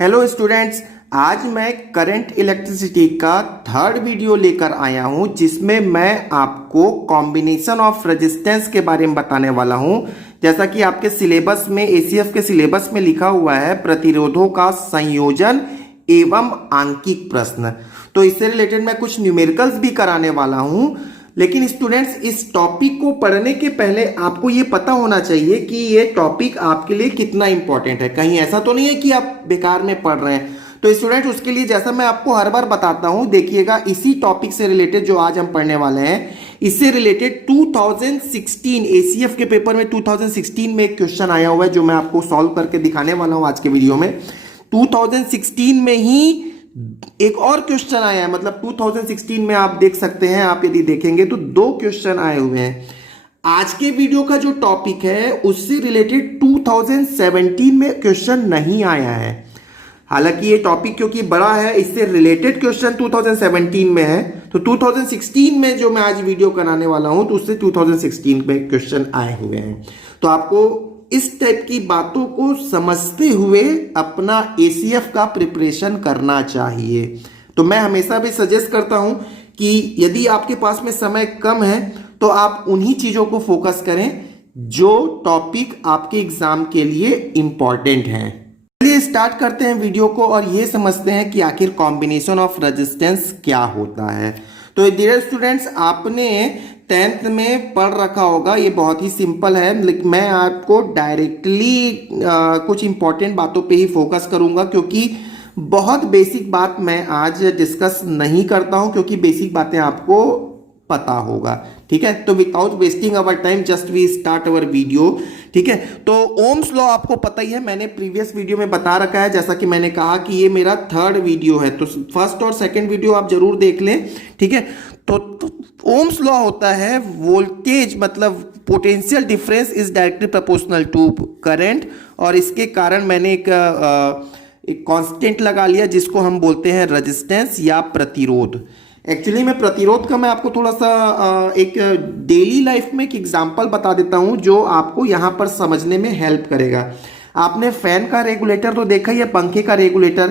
Hello students, आज मैं current electricity का थर्ड वीडियो लेकर आया हूं जिसमें मैं आपको कॉम्बिनेशन ऑफ रेजिस्टेंस के बारे में बताने वाला हूं। जैसा कि आपके सिलेबस में एसीएफ के सिलेबस में लिखा हुआ है प्रतिरोधों का संयोजन एवं आंकिक प्रश्न, तो इससे रिलेटेड मैं कुछ न्यूमेरिकल्स भी कराने वाला हूं। लेकिन स्टूडेंट्स, इस टॉपिक को पढ़ने के पहले आपको ये पता होना चाहिए कि ये टॉपिक आपके लिए कितना इंपॉर्टेंट है। कहीं ऐसा तो नहीं है कि आप बेकार में पढ़ रहे हैं। तो स्टूडेंट, उसके लिए जैसा मैं आपको हर बार बताता हूं, देखिएगा इसी टॉपिक से रिलेटेड जो आज हम पढ़ने वाले हैं, इससे रिलेटेड 2016 एसीएफ के पेपर में 2016 में एक क्वेश्चन आया हुआ है जो मैं आपको सॉल्व करके दिखाने वाला हूं आज के वीडियो में। 2016 में ही एक और क्वेश्चन आया है, मतलब 2016 में आप देख सकते हैं, आप यदि देखेंगे तो दो क्वेश्चन आए हुए हैं। आज के वीडियो का जो टॉपिक है उससे रिलेटेड 2017 में क्वेश्चन नहीं आया है। हालांकि ये टॉपिक क्योंकि बड़ा है, इससे रिलेटेड क्वेश्चन 2017 में है, तो 2016 में जो मैं आज वीडियो कराने वाला हूं तो उससे 2016 में क्वेश्चन आए हुए हैं। तो आपको इस टाइप की बातों को समझते हुए अपना एसीएफ का प्रिपरेशन करना चाहिए। तो मैं हमेशा भी सजेस्ट करता हूं कि यदि आपके पास में समय कम है तो आप उन्हीं चीजों को फोकस करें जो टॉपिक आपके एग्जाम के लिए इंपॉर्टेंट हैं। चलिए स्टार्ट करते हैं वीडियो को और ये समझते हैं कि आखिर कॉम्बिनेशन ऑफ रेजिस्टेंस क्या होता है। तो डियर स्टूडेंट्स, आपने 10th में पढ़ रखा होगा, ये बहुत ही सिंपल है। लेकिन मैं आपको डायरेक्टली कुछ इंपॉर्टेंट बातों पे ही फोकस करूंगा क्योंकि बहुत बेसिक बात मैं आज डिस्कस नहीं करता हूं, क्योंकि बेसिक बातें आपको पता होगा। ठीक है, तो without wasting our time just we start our video. ठीक है, तो ओम्स लॉ आपको पता ही है, मैंने प्रीवियस वीडियो में बता रखा है। जैसा कि मैंने कहा कि ये मेरा थर्ड वीडियो है, तो फर्स्ट और सेकंड वीडियो आप जरूर देख लें। ठीक है, तो ओम्स लॉ होता है वोल्टेज मतलब potential difference is directly proportional to current, और इसके कारण मैंने एक कांस्टेंट लगा लिया जिसको हम बोलते हैं रेजिस्टेंस या प्रतिरोध। एक्चुअली मैं प्रतिरोध का मैं आपको थोड़ा सा एक डेली लाइफ में एक एग्जांपल बता देता हूं जो आपको यहां पर समझने में हेल्प करेगा। आपने फैन का रेगुलेटर तो देखा ही है, पंखे का रेगुलेटर।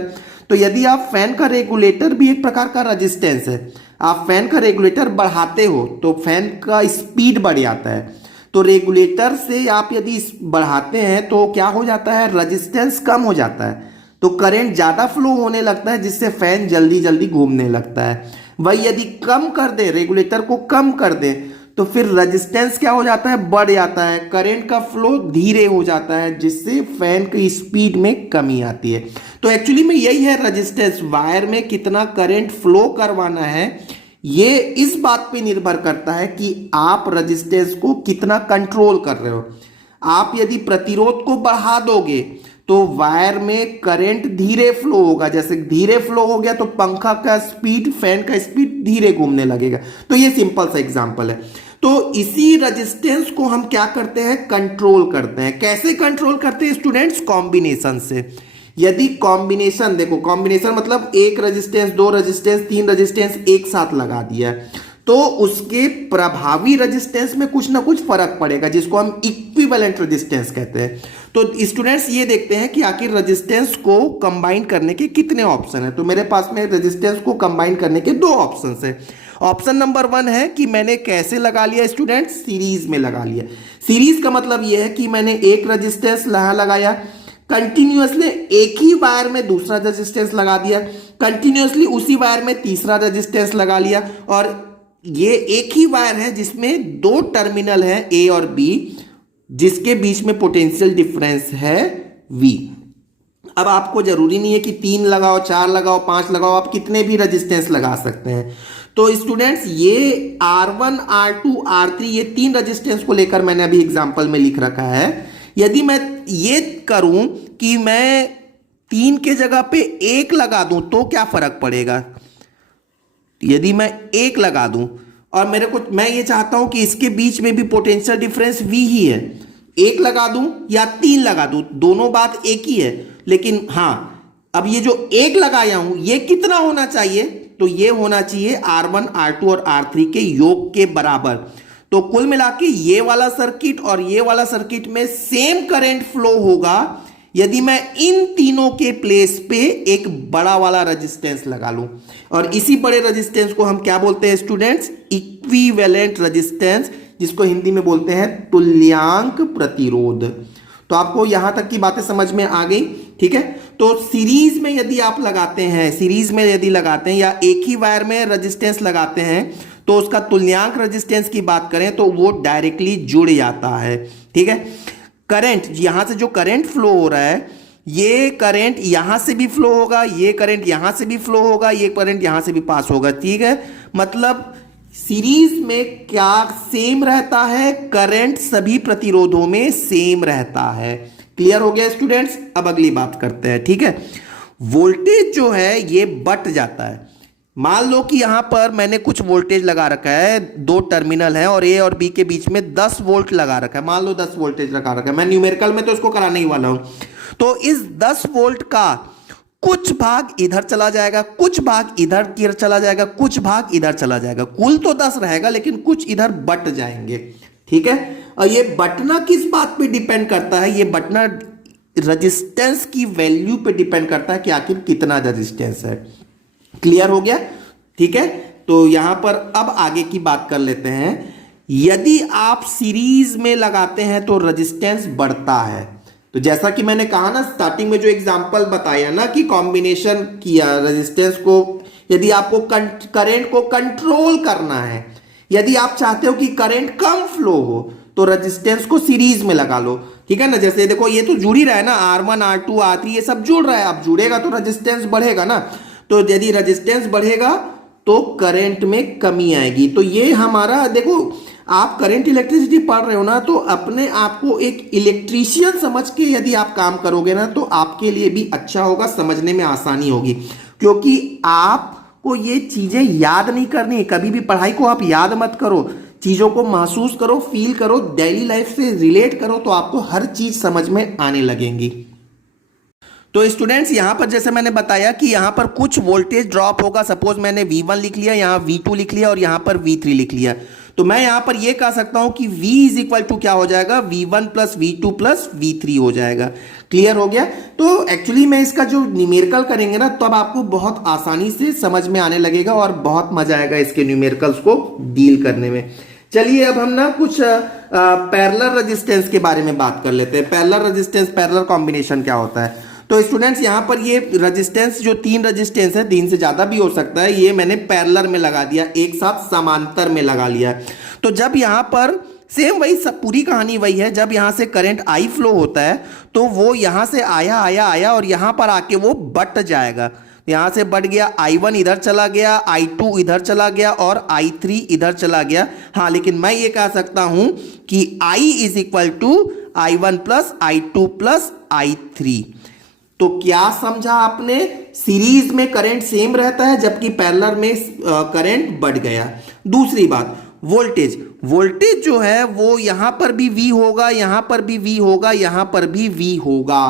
तो यदि आप फैन का रेगुलेटर भी एक प्रकार का रेजिस्टेंस है, आप फैन का रेगुलेटर बढ़ाते हो तो फैन का स्पीड बढ़ जाता है। तो रेगुलेटर से आप यदि बढ़ाते हैं तो क्या हो जाता है, रेजिस्टेंस कम हो जाता है, तो करंट ज्यादा फ्लो होने लगता है जिससे फैन जल्दी जल्दी घूमने लगता है। वही यदि कम कर दे, रेगुलेटर को कम कर दे, तो फिर रेजिस्टेंस क्या हो जाता है, बढ़ जाता है, करंट का फ्लो धीरे हो जाता है जिससे फैन की स्पीड में कमी आती है। तो एक्चुअली में यही है रेजिस्टेंस, वायर में कितना करंट फ्लो करवाना है ये इस बात पे निर्भर करता है कि आप रेजिस्टेंस को कितना कंट्रोल कर रहे हो। आप यदि प्रतिरोध को बढ़ा दोगे तो वायर में करंट धीरे फ्लो होगा, जैसे धीरे फ्लो हो गया तो पंखा का स्पीड, फैन का स्पीड धीरे घूमने लगेगा। तो ये सिंपल सा एग्जांपल है। तो इसी रेजिस्टेंस को हम क्या करते हैं, कंट्रोल करते हैं। कैसे कंट्रोल करते हैं स्टूडेंट्स, कॉम्बिनेशन से। यदि कॉम्बिनेशन, देखो कॉम्बिनेशन मतलब एक रेजिस्टेंस, दो रेजिस्टेंस, तीन रेजिस्टेंस एक साथ लगा दिया तो उसके प्रभावी रेजिस्टेंस में कुछ ना कुछ फर्क पड़ेगा जिसको हम इक्विवेलेंट रेजिस्टेंस कहते हैं। तो स्टूडेंट्स ये देखते हैं कि आखिर रेजिस्टेंस को कंबाइन करने के कितने ऑप्शन है। तो मेरे पास में रेजिस्टेंस को कंबाइन करने के दो ऑप्शन है। ऑप्शन नंबर 1 है कि मैंने कैसे लगा लिया स्टूडेंट्स, सीरीज में लगा लिया। सीरीज का मतलब यह है कि मैंने एक रेजिस्टेंस लगाया, कंटिन्यूअसली एक ही वायर में दूसरा रेजिस्टेंस लगा दिया, कंटिन्यूअसली उसी वायर में तीसरा रेजिस्टेंस लगा लिया, और ये एक ही वायर है जिसमें दो टर्मिनल है ए और बी, जिसके बीच में पोटेंशियल डिफरेंस है V। अब आपको जरूरी नहीं है कि 3 लगाओ, 4 लगाओ, 5 लगाओ, आप कितने भी रेजिस्टेंस लगा सकते हैं। तो स्टूडेंट्स ये R1, R2, R3 ये 3 रेजिस्टेंस को लेकर मैंने अभी एग्जांपल में लिख रखा है। यदि मैं ये करूं कि मैं 3 के जगह पे 1 लगा दूं तो क्या फर्क पड़ेगा। यदि मैं 1 लगा दूं और मैं ये चाहता हूं कि इसके बीच में भी पोटेंशियल डिफरेंस V ही है, 1 लगा दूं या 3 लगा दूं, दोनों बात एक ही है। लेकिन हां, अब ये जो 1 लगाया हूं ये कितना होना चाहिए, तो ये होना चाहिए R1, R2 और R3 के योग के बराबर। तो कुल मिला के ये वाला सर्किट और ये वाला सर्किट में सेम करंट फ्लो होगा यदि मैं इन तीनों के प्लेस पे एक बड़ा वाला रेजिस्टेंस लगा लूं, और इसी बड़े रेजिस्टेंस को हम क्या बोलते हैं स्टूडेंट्स? इक्विवेलेंट रेजिस्टेंस, जिसको हिंदी में बोलते हैं तुल्यांक प्रतिरोध। तो आपको यहां तक की बातें समझ में आ गई, ठीक है। तो सीरीज में यदि आप लगाते हैं, सीरीज में यदि लगाते हैं या एक ही वायर में रेजिस्टेंस लगाते हैं, तो उसका तुल्यांक रेजिस्टेंस की बात करें तो वो डायरेक्टली जुड़ जाता है, ठीक है। करंट, यहां से जो करंट फ्लो हो रहा है, ये करंट यहां से भी फ्लो होगा, ये करंट यहां से भी फ्लो होगा, ये करंट यहां से भी पास होगा, ठीक है। मतलब सीरीज में क्या सेम रहता है? करंट सभी प्रतिरोधों में सेम रहता है। क्लियर हो गया स्टूडेंट्स? अब अगली बात करते हैं, ठीक है। वोल्टेज जो है ये बट जाता है। मान लो कि यहां पर मैंने कुछ वोल्टेज लगा रखा है, दो टर्मिनल है और ए और बी के बीच में 10 वोल्ट लगा रखा है। मान लो 10 वोल्टेज लगा रखा है, मैं न्यूमेरिकल में तो इसको कराने ही वाला हूं। तो इस 10 वोल्ट का कुछ भाग इधर चला जाएगा, कुछ भाग इधर चला जाएगा, कुछ भाग इधर चला जाएगा। कुल तो 10 रहेगा लेकिन कुछ इधर बट जाएंगे, ठीक है। और ये बटना किस बात पे डिपेंड करता है? ये बटना रेजिस्टेंस की वैल्यू पे डिपेंड करता है कि आखिर कितना रेजिस्टेंस है। क्लियर हो गया? ठीक है। तो यहां पर अब आगे की बात कर लेते हैं। यदि आप सीरीज में लगाते हैं तो रेजिस्टेंस बढ़ता है। तो जैसा कि मैंने कहा ना स्टार्टिंग में, जो एग्जांपल बताया ना कि कॉम्बिनेशन किया रेजिस्टेंस को, यदि आपको करंट को कंट्रोल करना है, यदि आप चाहते हो कि करंट कम फ्लो हो, तो रेजिस्टेंस को सीरीज में लगा लो, ठीक है ना। जैसे देखो ये तो जुड़ ही रहा है ना, R1 R2 R3 ये सब जुड़ रहा है। अब जुड़ेगा तो रेजिस्टेंस बढ़ेगा ना। तो यदि रेजिस्टेंस बढ़ेगा तो करंट में कमी आएगी। तो ये हमारा, देखो आप करंट इलेक्ट्रिसिटी पढ़ रहे हो ना, तो अपने आप को एक इलेक्ट्रीशियन समझ के यदि आप काम करोगे ना, तो आपके लिए भी अच्छा होगा, समझने में आसानी होगी। क्योंकि आपको ये चीजें याद नहीं करनी। कभी भी पढ़ाई को आप याद मत करो, चीजों को महसूस करो, फील करो, डेली लाइफ से रिलेट करो, तो आपको हर चीज समझ में आने लगेंगी। तो स्टूडेंट्स यहां पर जैसे मैंने बताया कि यहां पर कुछ वोल्टेज ड्रॉप होगा। सपोज मैंने V1 लिख लिया, यहां V2 लिख लिया और यहां पर V3 लिख लिया। तो मैं यहां पर यह कह सकता हूं कि V इज इक्वल टू क्या हो जाएगा? V1 plus V2 plus V3 हो जाएगा। क्लियर हो गया? तो एक्चुअली मैं इसका जो न्यूमेरिकल करेंगे ना, तब आपको बहुत आसानी से समझ में आने लगेगा और बहुत मजा आएगा इसके न्यूमेरिकल्स को डील करने में। चलिए अब हम ना कुछ पैरेलल रेजिस्टेंस के बारे में बात कर लेते हैं। पैरेलल रेजिस्टेंस, पैरेलल कॉम्बिनेशन क्या होता है? तो स्टूडेंट्स यहां पर ये रेजिस्टेंस जो 3 रेजिस्टेंस है, 3 से ज्यादा भी हो सकता है, ये मैंने पैरेलल में लगा दिया, एक साथ समांतर में लगा लिया। तो जब यहां पर सेम वही सब पूरी कहानी वही है, जब यहां से करंट आई फ्लो होता है तो वो यहां से आया आया आया और यहां पर आके वो बट जाएगा। यहां से बढ़ गया, I1 इधर चला गया, I2 इधर चला गया और I3 इधर चला गया। हाँ, लेकिन मैं ये कह सकता हूं कि I is equal to I1 plus I2 plus I3। तो क्या समझा आपने? सीरीज में करंट सेम रहता है जबकि पैरेलल में करंट बढ़ गया। दूसरी बात, वोल्टेज। वोल्टेज जो है वो यहां पर भी V होगा, यहां पर भी V होगा, यहां पर भी V होगा।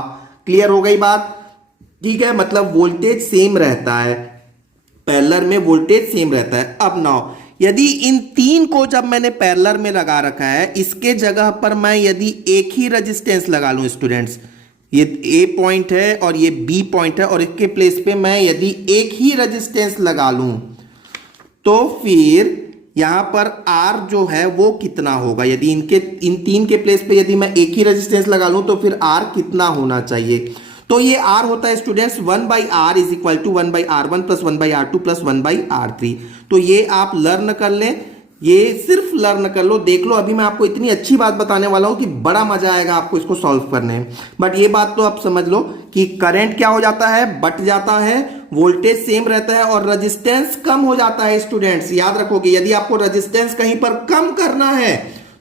क्लियर हो गई बात? ठीक है, मतलब वोल्टेज सेम रहता है, पैरेलल में वोल्टेज सेम रहता है। अब नाउ यदि इन 3 को जब मैंने पैरेलल में लगा रखा है, इसके जगह पर मैं यदि एक ही रेजिस्टेंस लगा लूं स्टूडेंट्स, ये A पॉइंट है और ये B पॉइंट है, और इसके प्लेस पे मैं यदि एक ही रेजिस्टेंस लगा लूं, तो फिर यहां पर R जो है वो कितना होगा? यदि इन 3 के प्लेस पे यदि मैं एक ही रेजिस्टेंस लगा लूं, तो फिर R कितना होना चाहिए? तो ये R होता है students 1/R is equal to 1/R1 plus 1/R2 plus 1/R3। तो ये आप लर्न कर लें, ये सिर्फ लर्न कर लो, देख लो। अभी मैं आपको इतनी अच्छी बात बताने वाला हूं कि बड़ा मजा आएगा आपको इसको सॉल्व करने में। बट ये बात तो आप समझ लो कि करंट क्या हो जाता है? बट जाता है, वोल्टेज सेम रहता है और रेजिस्टेंस कम हो जाता है। स्टूडेंट्स याद रखोगे, यदि आपको रेजिस्टेंस कहीं पर कम करना है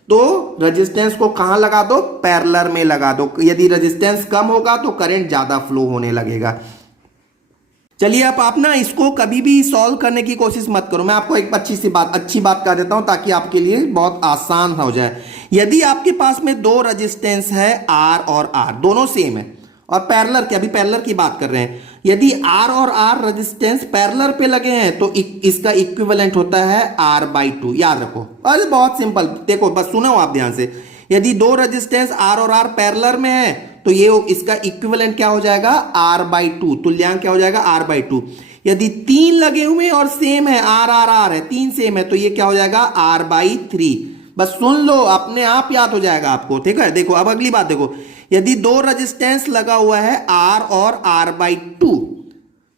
तो रेजिस्टेंस को कहां लगा दो? पैरेलल में लगा दो। यदि रेजिस्टेंस कम होगा तो करंट ज्यादा फ्लो होने लगेगा। चलिए अब आप ना इसको कभी भी सॉल्व करने की कोशिश मत करो। मैं आपको एक अच्छी बात कह देता हूं ताकि आपके लिए बहुत आसान हो जाए। यदि आपके पास में 2 रेजिस्टेंस है, R और R दोनों सेम है, और पैरेलल के, अभी पैरेलल की बात कर रहे हैं, यदि R और R रेजिस्टेंस पैरेलल पे लगे हैं तो इसका इक्विवेलेंट होता है R/2। याद रखो, अरे बहुत सिंपल, देखो बस सुनो आप ध्यान से। यदि 2 रेजिस्टेंस R और R पैरेलल में है तो ये इसका इक्विवेलेंट क्या हो जाएगा, R/2, तुल्यांक क्या हो जाएगा, R/2। यदि 3 लगे हुए और सेम है, R है, 3 सेम है, तो ये क्या हो जाएगा, R/3। बस सुन लो, अपने आप याद हो जाएगा आपको, ठीक है। देखो अब अगली बात देखो, यदि 2 रेजिस्टेंस लगा हुआ है R और R/2,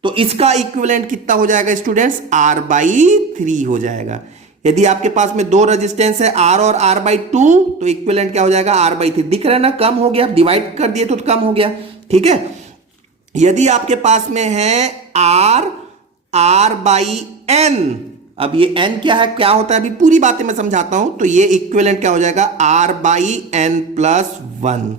तो इसका इक्विवेलेंट कितना हो जाएगा स्टूडेंट्स, R/3 हो जाएगा। यदि आपके पास में 2 रेजिस्टेंस है R और R/2, तो इक्विवेलेंट क्या हो जाएगा, R/3। दिख रहा है ना, कम हो गया, डिवाइड कर दिए तो कम हो गया, ठीक है। यदि आपके पास में है R/n, अब ये n क्या है, क्या होता है, अभी पूरी बातें मैं समझाता हूं, तो ये इक्विवेलेंट क्या हो जाएगा, R/n+1।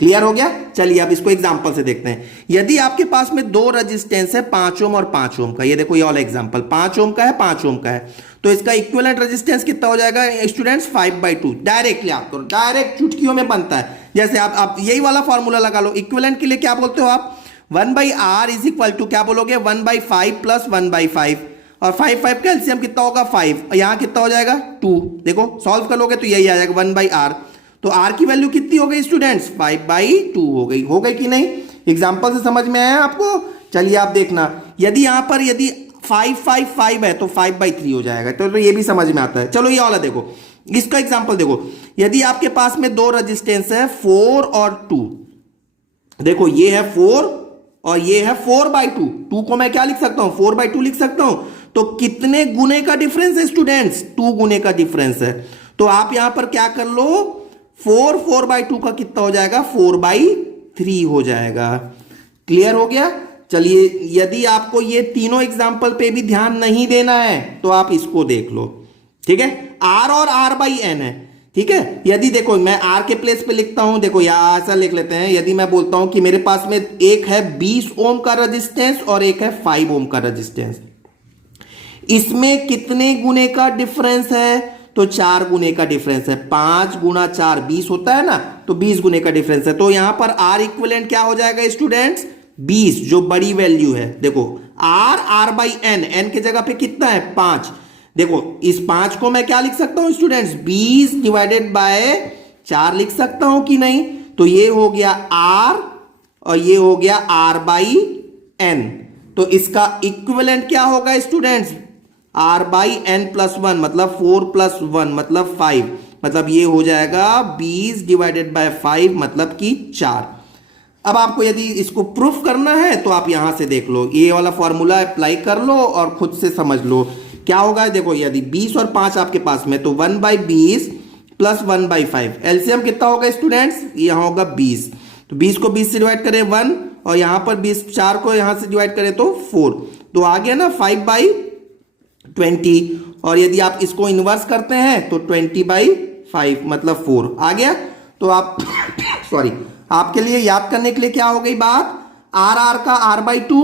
क्लियर हो गया। चलिए अब इसको एग्जांपल से देखते हैं। यदि आपके पास में 2 रेजिस्टेंस है, 5 ओम और 5 ओम का, ये देखो ये वाला एग्जांपल 5 ओम का है, 5 ओम का है, तो इसका इक्विवेलेंट रेजिस्टेंस कितना हो जाएगा स्टूडेंट्स, 5/2। डायरेक्टली आप करो, डायरेक्ट चुटकियों में बनता है। जैसे आप यही वाला फॉर्मूला लगा लो, इक्विवेलेंट के लिए क्या बोलते हो आप, 1/r इज इक्वल टू क्या बोलोगे, 1/5 + 1/5, और 5 का एलसीएम कितना होगा, 5, यहां कितना हो जाएगा, 2। देखो सॉल्व करोगे तो यही आ जाएगा 1/r। तो r की वैल्यू कितनी हो गई स्टूडेंट्स, 5/2 हो गई कि नहीं। एग्जांपल से समझ में आया आपको। चलिए आप देखना, यदि यहां पर यदि 5 5 5 है तो 5/3 हो जाएगा, तो ये भी समझ में आता है। चलो ये वाला देखो, इसका एग्जांपल देखो, यदि आपके पास में 2 रेजिस्टेंस है 4 और 2, देखो ये है 4 और ये है 4/2, 2 को मैं क्या लिख सकता हूं, 4/2 लिख सकता हूं। तो कितने गुने का डिफरेंस है स्टूडेंट्स, 2 गुने का डिफरेंस है। तो आप यहां पर क्या कर लो, 4/2 का कितना हो जाएगा, 4/3 हो जाएगा। क्लियर हो गया। चलिए यदि आपको ये तीनों एग्जाम्पल पे भी ध्यान नहीं देना है तो आप इसको देख लो, ठीक है। R और R/n है, ठीक है। यदि देखो मैं R के प्लेस पे लिखता हूं, देखो यहां ऐसा लिख लेते हैं, यदि मैं बोलता हूं कि मेरे पास में एक है 20 ओम का रेजिस्टेंस और एक है 5 ओम का रेजिस्टेंस, इसमें कितने गुने का डिफरेंस है, तो 4 गुने का डिफरेंस है। 5 × 4 20 होता है ना, तो 20 गुने का डिफरेंस है। तो यहां पर R इक्विवेलेंट क्या हो जाएगा स्टूडेंट्स, 20, जो बड़ी वैल्यू है। देखो R/n, n के जगह पे कितना है, 5। देखो इस 5 को मैं क्या लिख सकता हूं स्टूडेंट्स, 20/4 लिख सकता हूं कि नहीं। तो ये हो गया R और ये हो गया R/n। तो इसका इक्विवेलेंट क्या होगा स्टूडेंट्स, R/n+1, मतलब 4 + 1 मतलब 5, मतलब ये हो जाएगा 20/5 मतलब कि 4। अब आपको यदि इसको प्रूफ करना है तो आप यहां से देख लो, ये वाला फॉर्मूला अप्लाई कर लो और खुद से समझ लो क्या होगा। देखो यदि 20 और 5 आपके पास में, तो 1/20 + 1/5, एलसीएम कितना होगा स्टूडेंट्स, यहां होगा 20। तो 20 को 20 से डिवाइड करें 1, और यहां पर 20, 4 को यहां से डिवाइड करें तो 4, तो आ गया ना 5/20। और यदि आप इसको इन्वर्स करते हैं तो 20/5 मतलब 4 आ गया। तो आप सॉरी, आपके लिए याद करने के लिए क्या हो गई बात, R का R/2,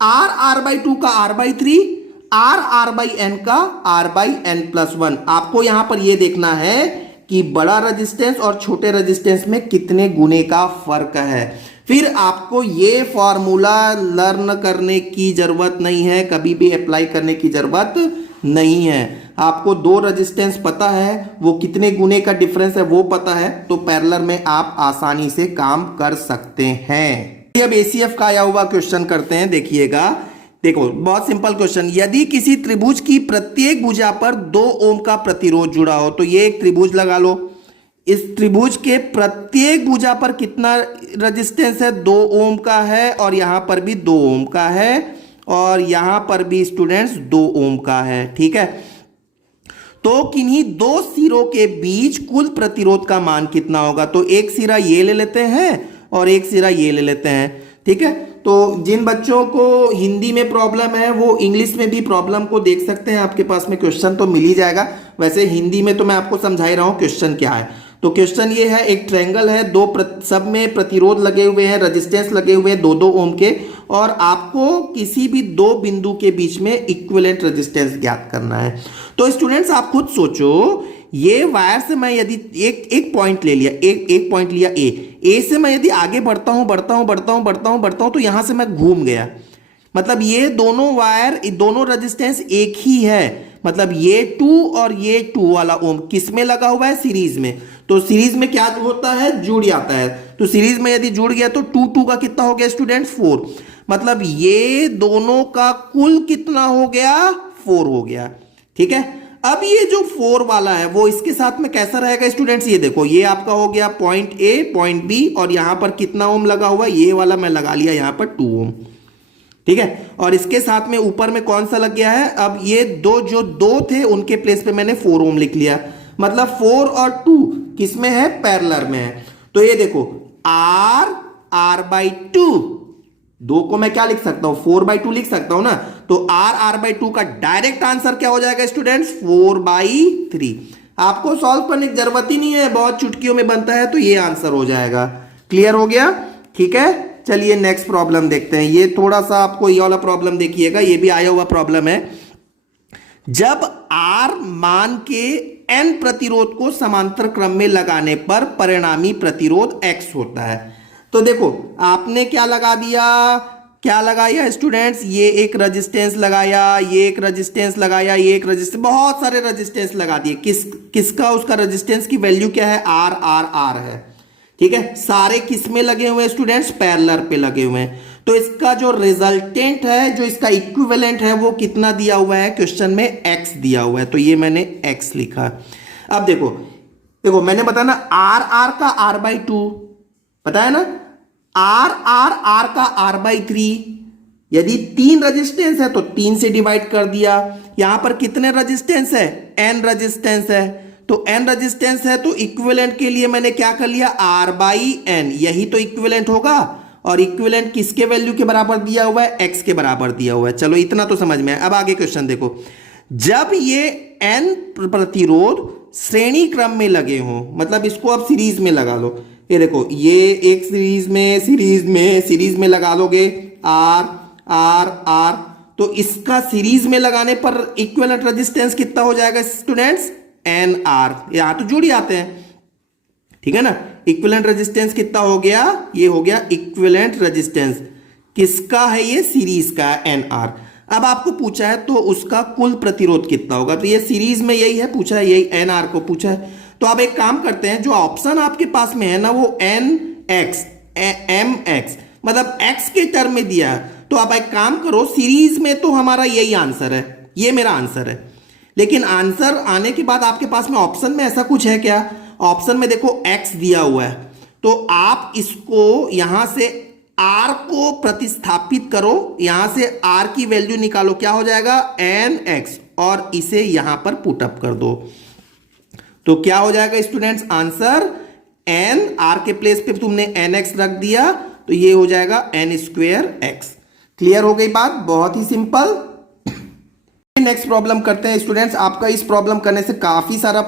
R/2 का R/3, R/n का R/n+1। आपको यहां पर यह देखना है कि बड़ा रेजिस्टेंस और छोटे रेजिस्टेंस में कितने गुने का फर्क है। फिर आपको ये फॉर्मूला लर्न करने की जरूरत नहीं है, कभी भी अप्लाई करने की जरूरत नहीं है। आपको 2 रेजिस्टेंस पता है, वो कितने गुने का डिफरेंस है वो पता है, तो पैरेलल में आप आसानी से काम कर सकते हैं। अब ACF का आया हुआ क्वेश्चन करते हैं, देखिएगा। देखो बहुत सिंपल क्वेश्चन, यदि किसी त्रिभुज की प्रत्येक भुजा पर 2 ओम का प्रतिरोध जुड़ा हो, तो ये एक त्रिभुज लगा लो, इस त्रिभुज के प्रत्येक भुजा पर कितना रेजिस्टेंस है, 2 ओम का है, और यहां पर भी 2 ओम का है, और यहां पर भी स्टूडेंट्स 2 ओम का है, ठीक है। तो किन्हीं 2 सिरों के बीच कुल प्रतिरोध का मान कितना होगा, तो एक सिरा ये ले लेते हैं और एक सिरा ये ले लेते हैं, ठीक है। तो जिन बच्चों को हिंदी में प्रॉब्लम है वो इंग्लिश में भी प्रॉब्लम को देख सकते हैं, आपके पास में क्वेश्चन तो मिल ही जाएगा। वैसे हिंदी में तो मैं आपको समझा ही रहा हूं क्वेश्चन क्या है। तो क्वेश्चन ये है, एक ट्रायंगल है, सब में प्रतिरोध लगे हुए हैं, रेजिस्टेंस लगे हुए हैं 2-2 ओम के, और आपको किसी भी 2 बिंदु के बीच में इक्विवेलेंट रेजिस्टेंस ज्ञात करना है। तो स्टूडेंट्स आप खुद सोचो, ये वायर से मैं यदि एक पॉइंट ले लिया, एक पॉइंट लिया ए से मैं यदि आगे बढ़ता हूं तो यहां से मैं घूम गया, मतलब ये दोनों वायर, दोनों रेजिस्टेंस एक ही है, मतलब ये 2 और ये 2 वाला ओम किस में लगा हुआ है, सीरीज में। तो सीरीज में क्या होता है, जुड़ जाता है। तो सीरीज में यदि जुड़ गया तो 2 2 का कितना हो गया स्टूडेंट्स, 4। मतलब ये दोनों का कुल कितना हो गया, 4 हो गया। ठीक है, अब ये जो 4 वाला है वो इसके साथ में कैसा रहेगा स्टूडेंट्स, ये देखो ये आपका हो गया पॉइंट ए पॉइंट बी, और यहां पर कितना ओम लगा हुआ है, ये वाला मैं लगा लिया यहां पर 2 ओम। ठीक है, और इसके साथ में ऊपर में कौन सा लग गया है, अब ये जो दो थे उनके प्लेस पे मैंने 4 ओम लिख लिया। मतलब 4 और 2 किसमें है, पैरेलल में है। तो ये देखो r/2, 2 को मैं क्या लिख सकता हूं, 4/2 लिख सकता हूं ना। तो r/2 का डायरेक्ट आंसर क्या हो जाएगा स्टूडेंट्स, 4/3। आपको सॉल्व करने की जरूरत ही नहीं है, बहुत चुटकियों में बनता है, तो ये आंसर हो जाएगा। क्लियर हो गया, ठीक है। चलिए नेक्स्ट प्रॉब्लम देखते हैं। ये थोड़ा सा आपको ये वाला प्रॉब्लम देखिएगा, ये भी आया हुआ प्रॉब्लम है। जब r मान के n प्रतिरोध को समांतर क्रम में लगाने पर परिणामी प्रतिरोध x होता है। तो देखो आपने क्या लगा दिया, क्या लगाया स्टूडेंट्स, ये एक रेजिस्टेंस लगाया, ये एक रेजिस्टेंस लगाया, ये एक रेजिस्टेंस, बहुत सारे रेजिस्टेंस लगा दिए। किसका उसका रेजिस्टेंस की वैल्यू क्या है, r r r है। ठीक है, सारे किस में लगे हुए हैं स्टूडेंट्स, पैरेलल पे लगे हुए हैं। तो इसका जो रिजल्टेंट है, जो इसका इक्विवेलेंट है, वो कितना दिया हुआ है क्वेश्चन में, x दिया हुआ है। तो ये मैंने x लिखा। अब देखो देखो मैंने बताया ना r r का r/2 पता है ना, r r r का r/3। यदि 3 रेजिस्टेंस है तो 3 से डिवाइड कर दिया। यहां पर कितने रेजिस्टेंस है, n रेजिस्टेंस है। तो n रेजिस्टेंस है तो इक्विवेलेंट के लिए मैंने क्या कर लिया, r/n, यही तो इक्विवेलेंट होगा। और इक्विवेलेंट किसके वैल्यू के बराबर दिया हुआ है, x के बराबर दिया हुआ है। चलो इतना तो समझ में आया। अब आगे क्वेश्चन देखो, जब ये n प्रतिरोध श्रेणी क्रम में लगे हों, मतलब इसको अब सीरीज में लगा लो। ये देखो ये एक सीरीज में लगा लोगे r r r, तो इसका सीरीज में लगाने पर इक्विवेलेंट रेजिस्टेंस कितना हो जाएगा स्टूडेंट्स, NR। यहां तो जुड़ जाते हैं, ठीक है ना। इक्विवेलेंट रेजिस्टेंस कितना हो गया, ये हो गया इक्विवेलेंट रेजिस्टेंस। किसका है ये, सीरीज का NR। अब आपको पूछा है तो उसका कुल प्रतिरोध कितना होगा, तो ये सीरीज में यही है पूछा है, यही NR को पूछा है। तो आप एक काम करते हैं, जो ऑप्शन आपके पास में है ना वो NX MX, मतलब x के टर्म में दिया है। तो आप एक काम करो, सीरीज में तो हमारा यही आंसर है, ये मेरा आंसर है। लेकिन आंसर आने के बाद आपके पास में ऑप्शन में ऐसा कुछ है क्या, ऑप्शन में देखो x दिया हुआ है। तो आप इसको यहां से r को प्रतिस्थापित करो, यहां से r की वैल्यू निकालो, क्या हो जाएगा nx, और इसे यहां पर पुटअप कर दो। तो क्या हो जाएगा स्टूडेंट्स आंसर, n, r के प्लेस पे तुमने nx रख दिया, तो ये हो जाएगा n²x। क्लियर हो गई बात, बहुत ही सिंपल। नेक्स्ट प्रॉब्लम करते हैं स्टूडेंट्स। आपका इस प्रॉब्लम करने से काफी सारा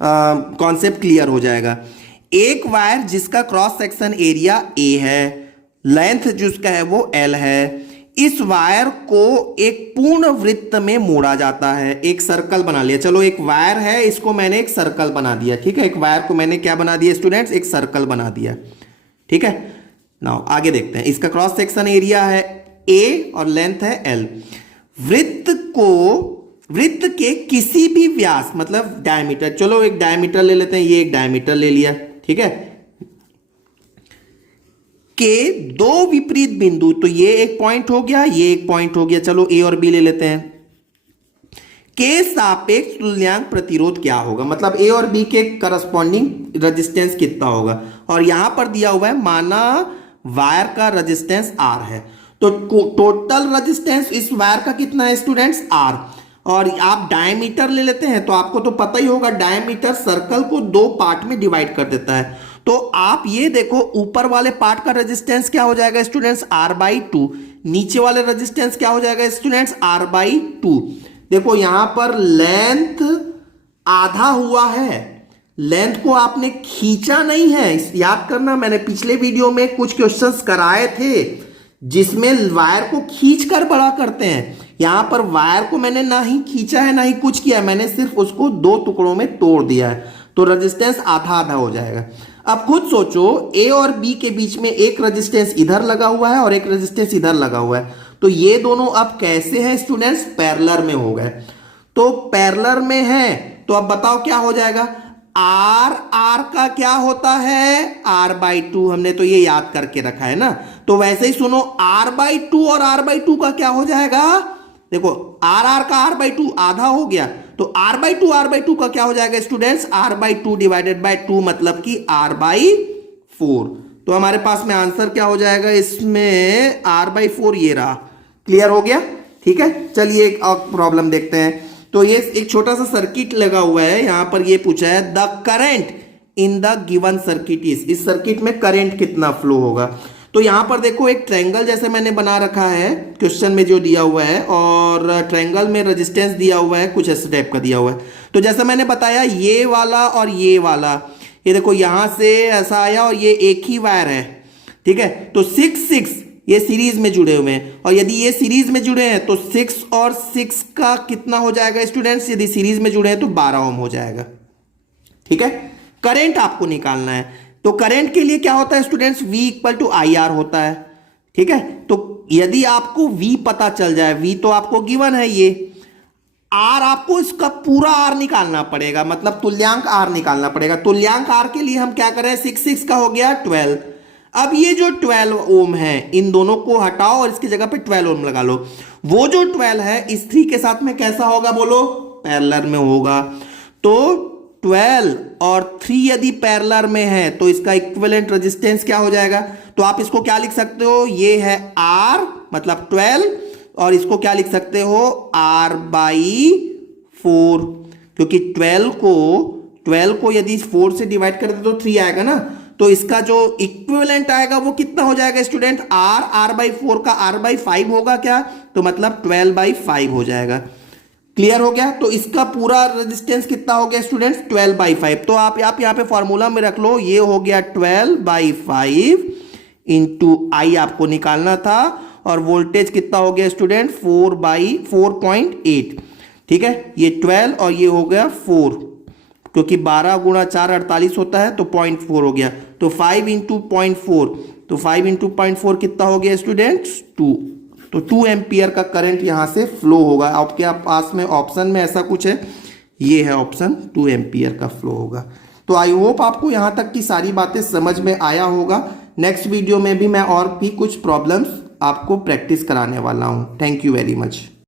कॉन्सेप्ट क्लियर हो जाएगा। एक वायर जिसका क्रॉस सेक्शन एरिया a है, लेंथ जिसका है वो l है, इस वायर को एक पूर्ण वृत्त में मोड़ा जाता है। एक सर्कल बना लिया, चलो एक वायर है, इसको मैंने एक सर्कल बना दिया। ठीक है, एक वायर को मैंने क्या बना दिया स्टूडेंट्स, एक सर्कल बना दिया। ठीक है, नाउ आगे देखते हैं। इसका क्रॉस सेक्शन एरिया है a और लेंथ है l। वृत्त के किसी भी व्यास, मतलब डायमीटर, चलो एक डायमीटर ले लेते हैं, ये एक डायमीटर ले लिया। ठीक है, के दो विपरीत बिंदु, तो ये एक पॉइंट हो गया, ये एक पॉइंट हो गया, चलो ए और बी ले लेते हैं। के सापेक्ष तुल्यांक प्रतिरोध क्या होगा, मतलब ए और बी के करस्पॉन्डिंग रेजिस्टेंस कितना होगा। और यहां पर दिया हुआ है, माना वायर का रेजिस्टेंस R है, तो टोटल रेजिस्टेंस इस वायर का कितना है स्टूडेंट्स, R। और आप डायमीटर ले लेते हैं, तो आपको तो पता ही होगा डायमीटर सर्कल को 2 पार्ट में डिवाइड कर देता है। तो आप ये देखो, ऊपर वाले पार्ट का रेजिस्टेंस क्या हो जाएगा स्टूडेंट्स, R/2। नीचे वाले रेजिस्टेंस क्या हो जाएगा स्टूडेंट्स, R/2। देखो यहां पर लेंथ आधा हुआ है, लेंथ को आपने खींचा नहीं है। याद करना, मैंने पिछले वीडियो में कुछ क्वेश्चंस कराए थे जिसमें वायर को खींचकर बड़ा करते हैं। यहां पर वायर को मैंने ना ही खींचा है ना ही कुछ किया है, मैंने सिर्फ उसको 2 टुकड़ों में तोड़ दिया है, तो रेजिस्टेंस आधा आधा हो जाएगा। अब खुद सोचो, ए और बी के बीच में एक रेजिस्टेंस इधर लगा हुआ है और एक रेजिस्टेंस इधर लगा हुआ है, तो ये दोनों अब कैसे हैं स्टूडेंट्स, पैरेलल में हो गए। तो पैरेलल में है, तो अब बताओ क्या हो जाएगा। आर आर का क्या होता है, r/2, हमने तो ये याद करके रखा है ना। तो वैसे ही सुनो, r/2 और r/2 का क्या हो जाएगा, देखो आर आर का r/2 आधा हो गया, तो r/2 का क्या हो जाएगा स्टूडेंट्स, r/2 डिवाइडेड बाय 2, मतलब कि r/4। तो हमारे पास में आंसर क्या हो जाएगा इसमें, r/4 ये रहा। क्लियर हो गया, ठीक है। चलिए एक और प्रॉब्लम देखते हैं। तो ये एक छोटा सा सर्किट लगा हुआ है, यहां पर ये पूछा है the current in the given circuit is, इस सर्किट में करंट कितना फ्लो होगा। तो यहां पर देखो एक ट्रायंगल जैसे मैंने बना रखा है क्वेश्चन में जो दिया हुआ है, और ट्रायंगल में रेजिस्टेंस दिया हुआ है कुछ इस टाइप का दिया हुआ है। तो जैसा मैंने बताया ये वाला और ये वाला, ये देखो यहां से ऐसा आया और ये एक ही वायर है, ठीक है। तो 6 ये सीरीज में जुड़े हुए हैं, और यदि ये सीरीज में जुड़े हैं तो 6 और 6 का कितना हो जाएगा स्टूडेंट्स, यदि सीरीज में जुड़े हैं तो 12 ओम हो जाएगा, ठीक है। करंट आपको निकालना है, तो करंट के लिए क्या होता है स्टूडेंट्स, V = IR होता है, ठीक है। तो यदि आपको V पता चल जाए, V तो आपको गिवन है, ये R आपको इसका पूरा R निकालना पड़ेगा, मतलब तुल्यांक R निकालना पड़ेगा। तुल्यांक R के लिए हम क्या करें, 6 का हो गया 12। अब ये जो 12 ओम है, इन दोनों को हटाओ और इसकी जगह पे 12 ओम लगा लो। वो जो 12 है इस 3 के साथ में कैसा होगा बोलो, पैरेलल में होगा। तो 12 और 3 यदि पैरेलल में है तो इसका इक्विवेलेंट रेजिस्टेंस क्या हो जाएगा। तो आप इसको क्या लिख सकते हो, ये है R मतलब 12, और इसको क्या लिख सकते हो, R/4, क्योंकि 12 को यदि 4 से डिवाइड कर दे तो 3 आएगा ना। तो इसका जो इक्विवेलेंट आएगा वो कितना हो जाएगा स्टूडेंट, R/4 का R/5 होगा क्या, तो मतलब 12/5 हो जाएगा। क्लियर हो गया। तो इसका पूरा रेजिस्टेंस कितना हो गया स्टूडेंट्स, 12/5। तो आप यहाँ पे फॉर्मूला में रख लो, ये हो गया 12/5 इंटू I आपको निकालना था, और वोल्टेज कितना हो गया स्टूडेंट, 4/4.8, ठीक है। ये 12 और ये हो गया 4, क्योंकि 12 × 4 48 होता है, तो 0.4 हो गया। तो 5 × 0.4, तो 5 × 0.4 कितना हो गया स्टूडेंट्स, 2। तो 2 एम्पियर का करंट यहां से फ्लो होगा। आपके पास में ऑप्शन में ऐसा कुछ है, ये है ऑप्शन, 2 एम्पियर का फ्लो होगा। तो आई होप आपको यहां तक की सारी बातें समझ में आया होगा। नेक्स्ट वीडियो में भी मैं और भी कुछ प्रॉब्लम्स आपको प्रैक्टिस कराने वाला हूं। Thank you very much.